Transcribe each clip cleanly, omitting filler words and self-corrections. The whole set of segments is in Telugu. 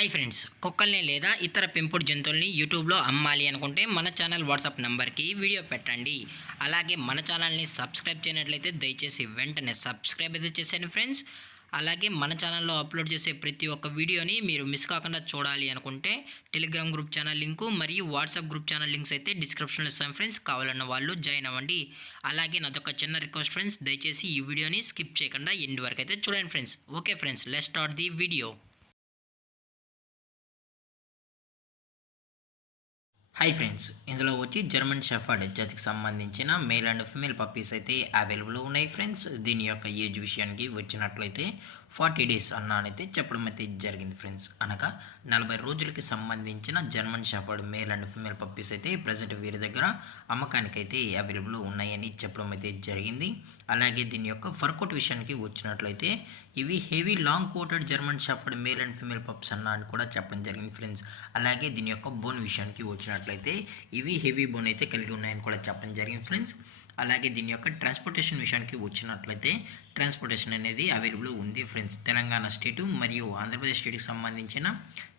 హాయ్ ఫ్రెండ్స్, కుక్కల్ని లేదా ఇతర పెంపుడు జంతువుల్ని యూట్యూబ్లో అమ్మాలి అనుకుంటే మన ఛానల్ వాట్సాప్ నెంబర్కి వీడియో పెట్టండి. అలాగే మన ఛానల్ని సబ్స్క్రైబ్ చేయనట్లయితే దయచేసి వెంటనే సబ్స్క్రైబ్ అయితే చేసేయండి ఫ్రెండ్స్. అలాగే మన ఛానల్లో అప్లోడ్ చేసే ప్రతి ఒక్క వీడియోని మీరు మిస్ కాకుండా చూడాలి అనుకుంటే టెలిగ్రామ్ గ్రూప్ ఛానల్ లింకు మరియు వాట్సాప్ గ్రూప్ ఛానల్ లింక్స్ అయితే డిస్క్రిప్షన్లో ఇస్తాను ఫ్రెండ్స్. కావాలన్న వాళ్ళు జాయిన్ అవ్వండి. అలాగే నాదొక చిన్న రిక్వెస్ట్ ఫ్రెండ్స్, దయచేసి ఈ వీడియోని స్కిప్ చేయకుండా ఎండ్ వరకు అయితే చూడండి friends. Okay friends, let's start the video. Hi friends, ఇందులో వచ్చి జర్మన్ షెఫర్డ్ జాతికి సంబంధించిన మేల్ అండ్ ఫిమేల్ పప్పీస్ అయితే అవైలబుల్ ఉన్నాయి ఫ్రెండ్స్. దీని యొక్క ఏజ్ విషయానికి వచ్చినట్లయితే 40 డేస్ అన్నానైతే చెప్పడం అయితే జరిగింది ఫ్రెండ్స్. అనగా 40 రోజులకి సంబంధించిన German shepherd male and female puppies అయితే ప్రజెంట్ వీరి దగ్గర అమ్మకానికైతే అవైలబుల్ ఉన్నాయని చెప్పడం అయితే జరిగింది. అలాగే దీని యొక్క ఫర్ కోట్ విషయానికి వచ్చినట్లయితే ఇవి heavy long coated German shepherd male and female pups అన్న అని కూడా చెప్పడం జరిగింది ఫ్రెండ్స్. అలాగే దీని యొక్క బోన్ విషయానికి వచ్చినట్లయితే ఇవి హెవీ బోన్ అయితే కలిగి ఉన్నాయని కూడా చెప్పడం జరిగింది ఫ్రెండ్స్. అలాగే దీని యొక్క ట్రాన్స్పోర్టేషన్ విషయానికి వచ్చినట్లయితే ట్రాన్స్పోర్టేషన్ అనేది అవైలబుల్ ఉంది ఫ్రెండ్స్. తెలంగాణ స్టేటు మరియు ఆంధ్రప్రదేశ్ స్టేట్కి సంబంధించిన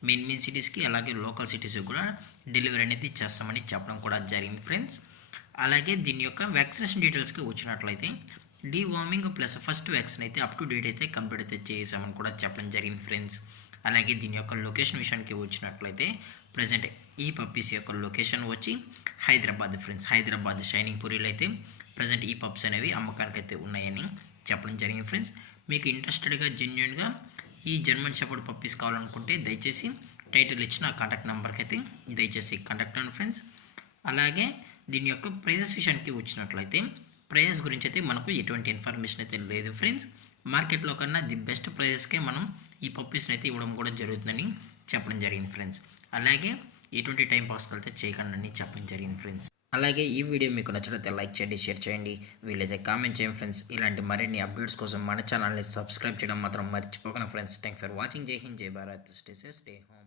మెయిన్ సిటీస్కి అలాగే లోకల్ సిటీస్కి కూడా డెలివరీ అనేది చేస్తామని చెప్పడం కూడా జరిగింది ఫ్రెండ్స్. అలాగే దీని యొక్క వ్యాక్సినేషన్ డీటెయిల్స్కి వచ్చినట్లయితే డీవార్మింగ్ ప్లస్ ఫస్ట్ వ్యాక్సిన్ అయితే అప్ టు డేట్ అయితే కంప్లీట్ అయితే చేసామని కూడా చెప్పడం జరిగింది ఫ్రెండ్స్. అలాగే దీని యొక్క లొకేషన్ విషయానికి వచ్చినట్లయితే ప్రజెంట్ ఈ పప్పీస్ యొక్క లొకేషన్ వచ్చి హైదరాబాద్ ఫ్రెండ్స్. హైదరాబాద్ షైనింగ్ పూరిలో అయితే ప్రజెంట్ ఈ పప్స్ అనేవి అమ్మకానికి అయితే ఉన్నాయని చెప్పడం జరిగింది ఫ్రెండ్స్. మీకు ఇంట్రెస్టెడ్గా జెన్యున్గా ఈ జర్మన్ షెఫర్డ్ పప్పీస్ కావాలనుకుంటే దయచేసి టైటిల్ ఇచ్చిన కాంటాక్ట్ నెంబర్కి అయితే దయచేసి కాంటాక్ట్ అవ్వండి ఫ్రెండ్స్. అలాగే దీని యొక్క ప్రైజెస్ విషయానికి వచ్చినట్లయితే ప్రైజెస్ గురించి అయితే మనకు ఎటువంటి ఇన్ఫర్మేషన్ అయితే లేదు ఫ్రెండ్స్. మార్కెట్లో కన్నా ది బెస్ట్ ప్రైజెస్కే మనం ఈ పప్పీస్ని అయితే ఇవ్వడం కూడా జరుగుతుందని చెప్పడం జరిగింది ఫ్రెండ్స్. అలాగే ఎటువంటి టైం పాస్కి అయితే చేయకండి అని చెప్పడం జరిగింది ఫ్రెండ్స్. అలాగే ఈ వీడియో మీకు నచ్చినట్లయితే లైక్ చేయండి, షేర్ చేయండి, వీలైతే కామెంట్ చేయండి ఫ్రెండ్స్. ఇలాంటి మరిన్ని అప్డేట్స్ కోసం మన ఛానల్ని సబ్స్క్రైబ్ చేయడం మాత్రం మర్చిపోకండి ఫ్రెండ్స్. Thank for watching. జై హింద్, జై Bharat, stay safe, stay home.